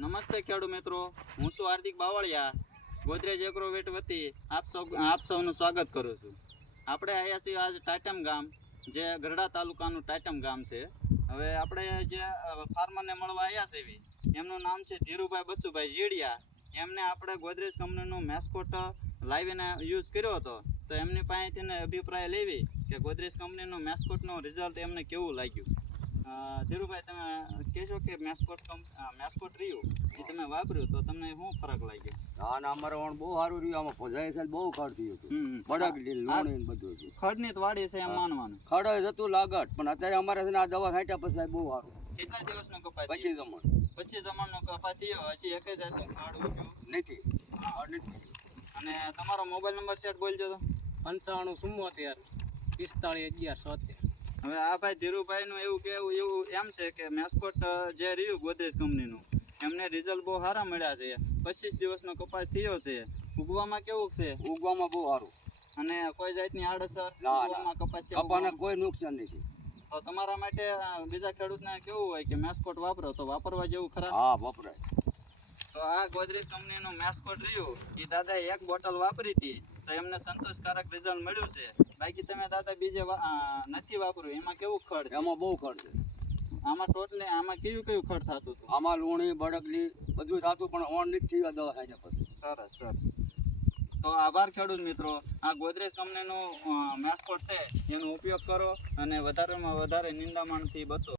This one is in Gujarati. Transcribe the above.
નમસ્તે ખેડૂત મિત્રો, હું છું હાર્દિક બાવળિયા. ગોદરેજ એગ્રોવેટ વતી આપ સૌનું સ્વાગત કરું છું. આપણે આવ્યા છીએ આજ ટાટમ ગામ, જે ગઢડા તાલુકાનું ટાટમ ગામ છે. હવે આપણે જે ફાર્મરને મળવા આવ્યા છીએ, એમનું નામ છે ધીરુભાઈ બચુભાઈ જીડિયા. એમને આપણે ગોદરેજ કંપનીનું મેસ્કોટ લાવીને યુઝ કર્યો હતો, તો એમની પાસેથી અભિપ્રાય લેવી કે ગોદરેજ કંપનીનું મેસ્કોટનું રિઝલ્ટ એમને કેવું લાગ્યું. ધીરુભાઈ, તમે કહેશો કે મેસ્કોટ રહ્યું એ તમે વાપર્યું તો તમને શું ફરક લાગ્યો? હા, અમારે બહુ સારું રહ્યું. આમાં ફોજાય છે, બહુ ખડ થયું હતું, બળગડી લોણી બધું હતું. ખડની જ વાડી છે એમ માનવાનું. ખડ જતું લાગત, પણ અત્યારે અમારે છે ને આ દવા છાંટ્યા પછી બહુ સારું. કેટલા દિવસનો કપાસ? 25 જમણનો કપાસ થયો, હજી એક જ ખડ ઉગ્યું નથી. અને તમારો મોબાઈલ નંબર સેટ બોલજો તો. 95 77 45 11 77. હવે આ ભાઈ ધીરુભાઈનું એવું કેવું એમ છે કે મેસ્કોટ જે રહ્યું ગોદરેજ કંપનીનું, એમને રિઝલ્ટ બહુ સારા મળ્યા છે. 25 દિવસનો કપાસ થયો છે. ઉગવામાં કેવું છે? ઉગવામાં બહુ સારું, અને કોઈ જાતની આડઅસર ના, કપાસને કોઈ નુકસાન નથી. તો તમારા માટે બીજા ખેડૂતને કેવું હોય કે મેસ્કોટ વાપરો તો વાપરવા જેવું ખરા? હા, વપરાય. તો આ ગોદરેજ કંપનીનું મેસ્કોટ રહ્યું એ દાદાએ એક બોટલ વાપરી હતી, તો એમને સંતોષકારક રિઝલ્ટ મળ્યું છે. બાકી તમે દાદા બીજે નથી વાપર્યું, એમાં કેવું ખડ છે? એમાં બહુ ખડ છે. આમાં ટોટલી આમાં કયું ખડ થતું હતું? આમાં લૂણી બળગલી બધું થતું, પણ ઓન નથી થયું દવા છાંટ્યા પછી. સરસ સર. તો આભાર ખેડૂત મિત્રો. આ ગોદરેજ કંપનીનું મેસ્કોટ છે એનો ઉપયોગ કરો અને વધારેમાં વધારે નિંદામણથી બચો.